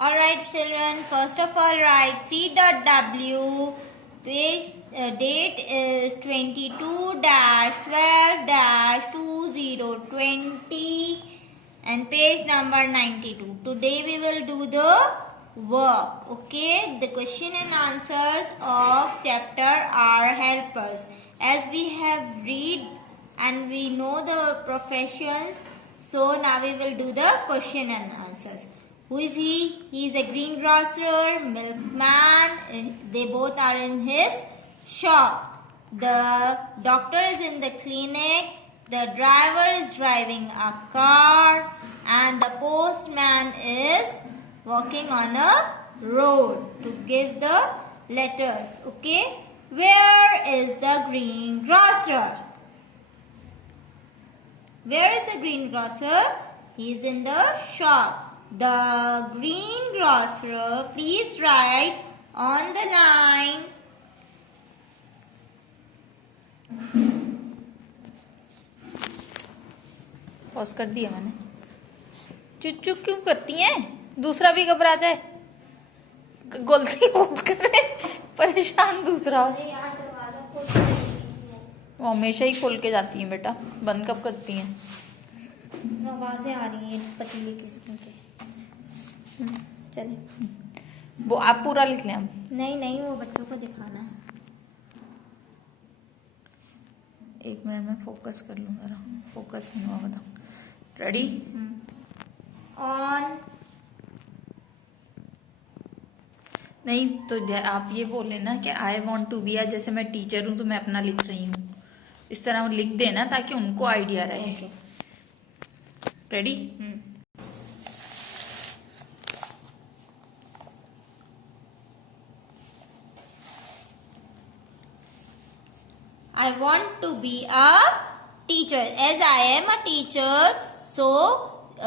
Alright children, first of all write C.W. Page date is 22-12-2020 and page number 92. Today we will do the work. Okay, the question and answers of chapter are helpers. As we have read and we know the professions, so now we will do the question and answers. Who is he? He is a greengrocer, milkman. They both are in his shop. The doctor is in the clinic. The driver is driving a car. And the postman is walking on a road to give the letters. Okay. Where is the greengrocer? Where is the greengrocer? He is in the shop. The greengrocer, please write on the line. Pause कर दिया मैंने. चुप क्यों करती हैं? दूसरा भी घबरा जाए. गलती मत करे. परेशान दूसरा. वो हमेशा ही खोल के जाती हैं बेटा. बंद कब करती हैं? आवाजें आ रही हैं पतीले किस्म के. चलिए वो आप पूरा लिख लें. हम नहीं वो बच्चों को दिखाना है. एक मिनट में फोकस कर लूँ जरा. फोकस नहीं हुआ बताओ. रेडी? ऑन. नहीं तो आप ये बोले ना कि आई वॉन्ट टू बी. जैसे मैं टीचर हूँ तो मैं अपना लिख रही हूँ. इस तरह लिख देना ताकि उनको आइडिया रहे. Ready? I want to be a teacher. As I am a teacher, so I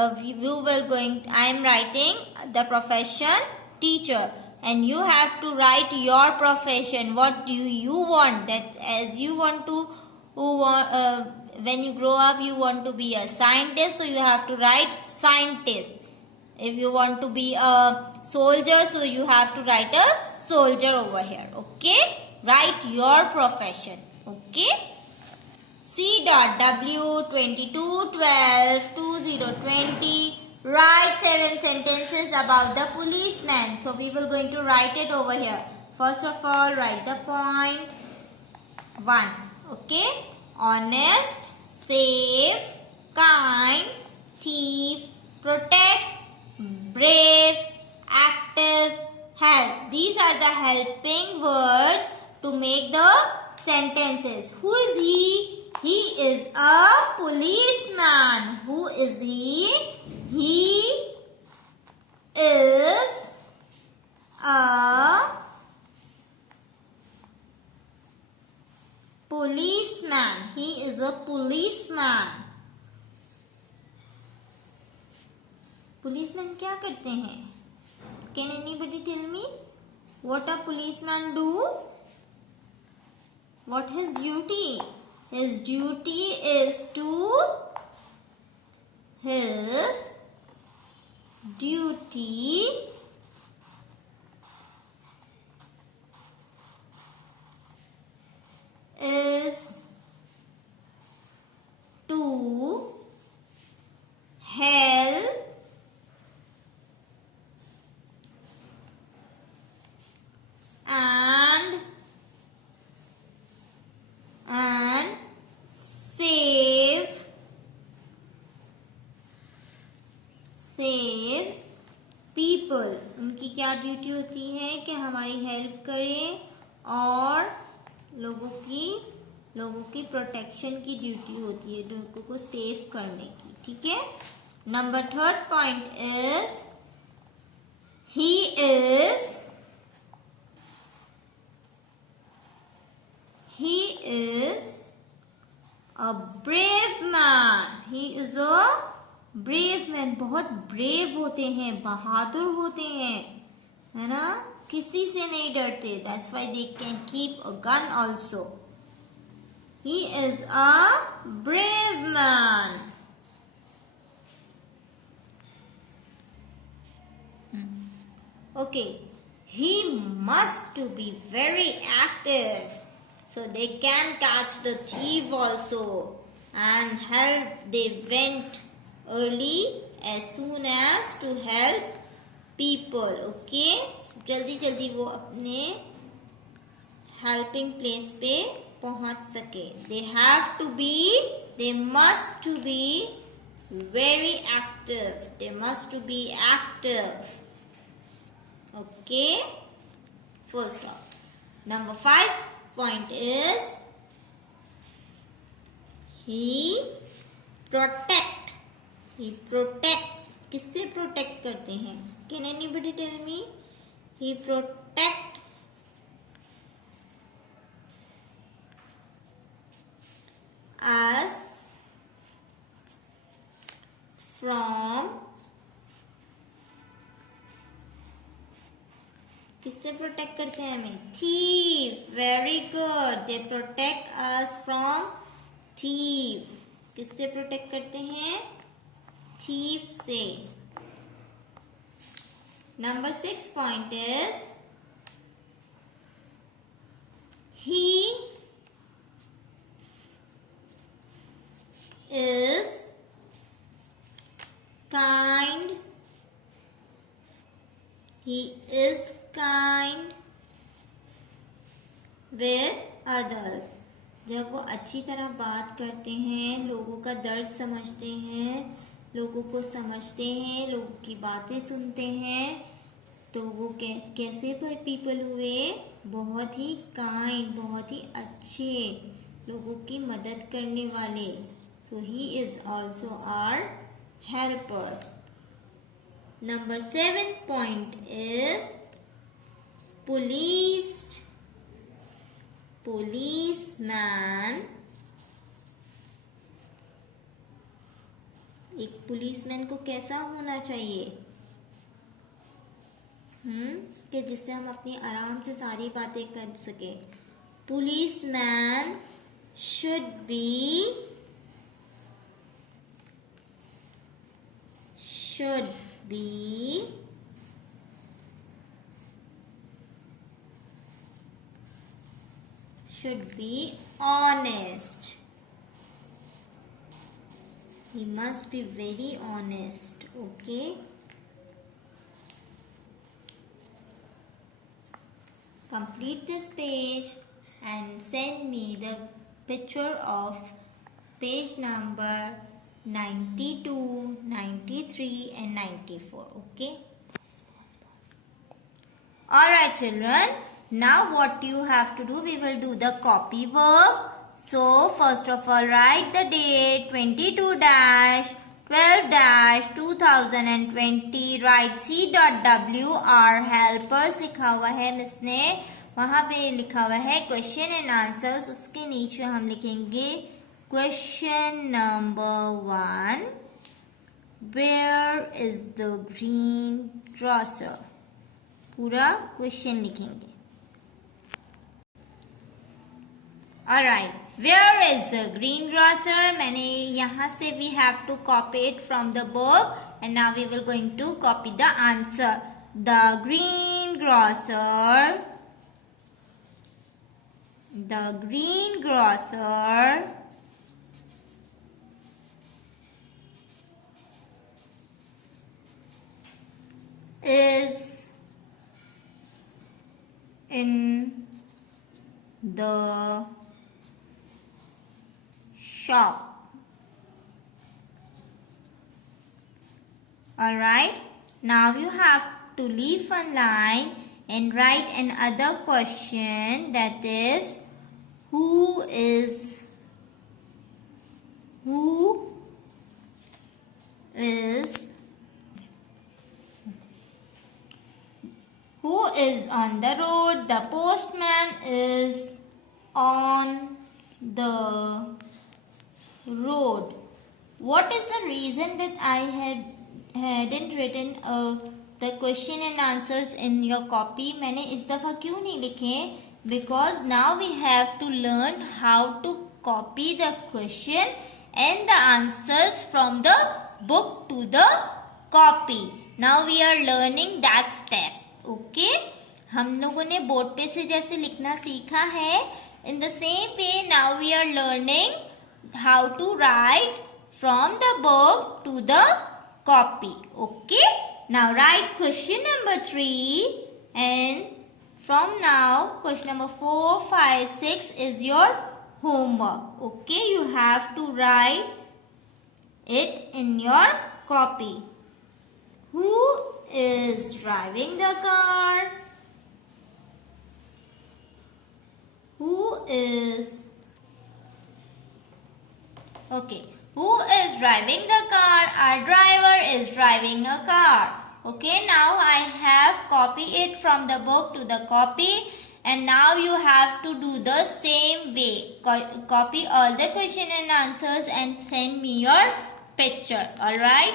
am writing the profession teacher, and you have to write your profession. What do you want? That as you want to, when you grow up, you want to be a scientist, so you have to write scientist. If you want to be a soldier, so you have to write a soldier over here. Okay, write your profession. Okay. C.W. 22-12-2020. Write 7 sentences about the policeman. So we will going to write it over here. First of all, write the point 1. Okay. Honest, safe, kind, thief, protect, brave, active, help. These are the helping words to make the sentences. Who is he? He is a policeman. Who is he? He is a policeman. He is a policeman. Policeman क्या करते हैं? Can anybody tell me what a policeman do? What his duty? His duty is to help and saves people. उनकी क्या duty होती है कि हमारी help करें और लोगों की प्रोटेक्शन की ड्यूटी होती है, लोगों को सेव करने की. ठीक है. Number 3rd point is he is a brave man. He is a brave man. बहुत brave होते हैं, बहादुर होते हैं, है ना. किसी से नहीं डरते. That's why they can keep a gun also. He is a brave man. Okay, he must to be very active so they can catch the thief also and help. They went early as soon as to help people. Okay, जल्दी जल्दी वो अपने helping place पे पहुंच सके. They must to be very active. They must to be active. Okay, full stop. Number 5 point is he protect. किससे protect करते हैं? Can anybody tell me? He protect us from. किससे प्रोटेक्ट करते हैं हमें? Thief. Very good. They protect us from thief. किससे protect करते हैं? थीफ से. Number 6 point is he is kind. He is kind with others. जब वो अच्छी तरह बात करते हैं, लोगों का दर्द समझते हैं, लोगों को समझते हैं, लोगों की बातें सुनते हैं, तो वो कैसे पीपल हुए? बहुत ही काइंड, बहुत ही अच्छे, लोगों की मदद करने वाले. So he is also our helpers. Number 7 point is policeman. एक पुलिसमैन को कैसा होना चाहिए? कि जिससे हम अपनी आराम से सारी बातें कर सके. Policeman should be honest. He must be very honest. Okay. Complete this page and send me the picture of page number 92, 93 and 94. Okay. Alright children. Now what you have to do, we will do the copy work. So first of all write the date 22-12-2020. Write C.W our helpers लिखा हुआ है miss ने. वहाँ पे लिखा हुआ है question and answers. उसके नीचे हम लिखेंगे question number 1. Where is the greengrocer? पूरा क्वेश्चन लिखेंगे. Alright, where is the greengrocer? मैंने यहाँ से we have to copy it from the book and now we will going to copy the answer. The greengrocer is in the shop. Alright, now you have to leave a line and write another question, that is who is on the road? The postman is on the road. What is the reason that I hadn't written the question and answers in your copy? मैंने इस दफ़ा क्यों नहीं लिखे? Because now we have to learn how to copy the question and the answers from the book to the copy. Now we are learning that step. Okay हम लोगों ने board पे से जैसे लिखना सीखा है, in the same way now we are learning how to write from the book to the copy. Okay now write question number 3 and from now question number 4, 5, 6 is your homework. Okay, you have to write it in your copy. Who is driving the car? Who is driving the car? Our driver is driving a car. Okay, now I have copied it from the book to the copy, and now you have to do the same way. Copy all the question and answers and send me your picture. All right.